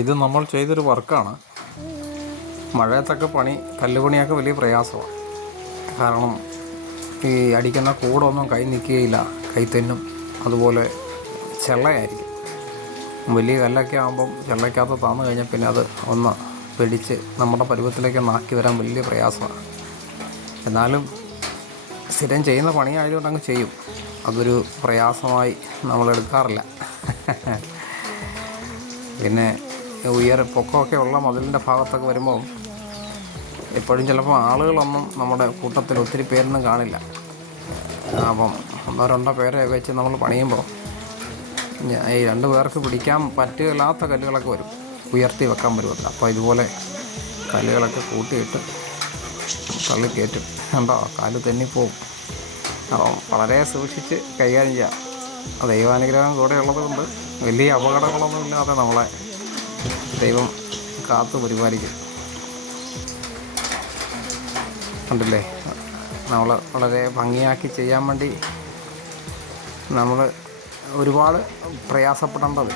ഇത് നമ്മൾ ചെയ്തൊരു വർക്കാണ്. മഴയത്തൊക്കെ കല്ലുപണിയൊക്കെ വലിയ പ്രയാസമാണ്. കാരണം ഈ അടിക്കുന്ന കൂടൊന്നും കൈ നിൽക്കുകയില്ല, കൈ തെന്നും. അതുപോലെ ചെള്ളയായിരിക്കും. വലിയ കല്ലൊക്കെ ആകുമ്പം ചെള്ളയ്ക്കകത്ത് താന്നു കഴിഞ്ഞാൽ പിന്നെ അത് ഒന്ന് പിടിച്ച് നമ്മുടെ പരുവത്തിലേക്ക് നാക്കി വരാൻ വലിയ പ്രയാസമാണ്. എന്നാലും സ്ഥിരം ചെയ്യുന്ന പണിയായതുകൊണ്ട് അങ്ങ് ചെയ്യും. അതൊരു പ്രയാസമായി നമ്മളെടുക്കാറില്ല. പിന്നെ പൊക്കമൊക്കെ ഉള്ള മതിലിൻ്റെ ഭാഗത്തൊക്കെ വരുമ്പോൾ എപ്പോഴും ചിലപ്പോൾ ആളുകളൊന്നും നമ്മുടെ കൂട്ടത്തിൽ ഒത്തിരി പേരൊന്നും കാണില്ല. അപ്പം 1-2 പേരെ വെച്ച് നമ്മൾ പണിയുമ്പോൾ ഈ 2 പേർക്ക് പിടിക്കാൻ പറ്റുകയില്ലാത്ത കല്ലുകളൊക്കെ വരും, ഉയർത്തി വെക്കാൻ പറ്റുമല്ല. അപ്പോൾ ഇതുപോലെ കല്ലുകളൊക്കെ കൂട്ടിയിട്ട് തള്ളിക്കയറ്റും. കണ്ടോ, കാല് തെന്നിപ്പോവും. അപ്പം വളരെ സൂക്ഷിച്ച് കൈകാര്യം ചെയ്യാം. ദൈവാനുഗ്രഹം കൂടെ ഉള്ളത് കൊണ്ട് വലിയ അപകടങ്ങളൊന്നും ഇല്ലാതെ നമ്മളെ ദൈവം കാത്തു പരിപാലിക്കും. കണ്ടില്ലേ, നമ്മൾ വളരെ ഭംഗിയാക്കി ചെയ്യാൻ വേണ്ടി നമ്മൾ ഒരുപാട് പ്രയാസപ്പെടേണ്ടത്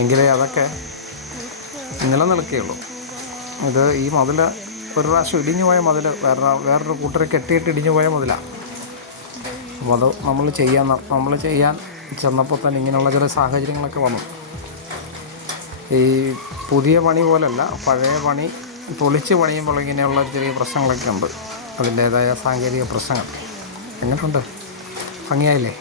എങ്കിലേ അതൊക്കെ നിലനിൽക്കുകയുള്ളൂ. ഈ മതിൽ ഒരു പ്രാവശ്യം ഇടിഞ്ഞു പോയ മതിൽ വേറൊരു കൂട്ടരെ കെട്ടിയിട്ട് ഇടിഞ്ഞു പോയ മതിലാണ്. അപ്പോൾ അത് നമ്മൾ ചെയ്യാൻ ചെന്നപ്പോൾ തന്നെ ഇങ്ങനെയുള്ള ചില സാഹചര്യങ്ങളൊക്കെ വന്നു. ഈ പുതിയ പണി പോലല്ല, പഴയ പണി പൊളിച്ച് പണിയുമ്പോൾ ഇങ്ങനെയുള്ള ചെറിയ പ്രശ്നങ്ങളൊക്കെ ഉണ്ട്. അതിൻ്റേതായ സാങ്കേതിക പ്രശ്നങ്ങൾ. എങ്ങനെയുണ്ട്? ഭംഗിയായില്ലേ?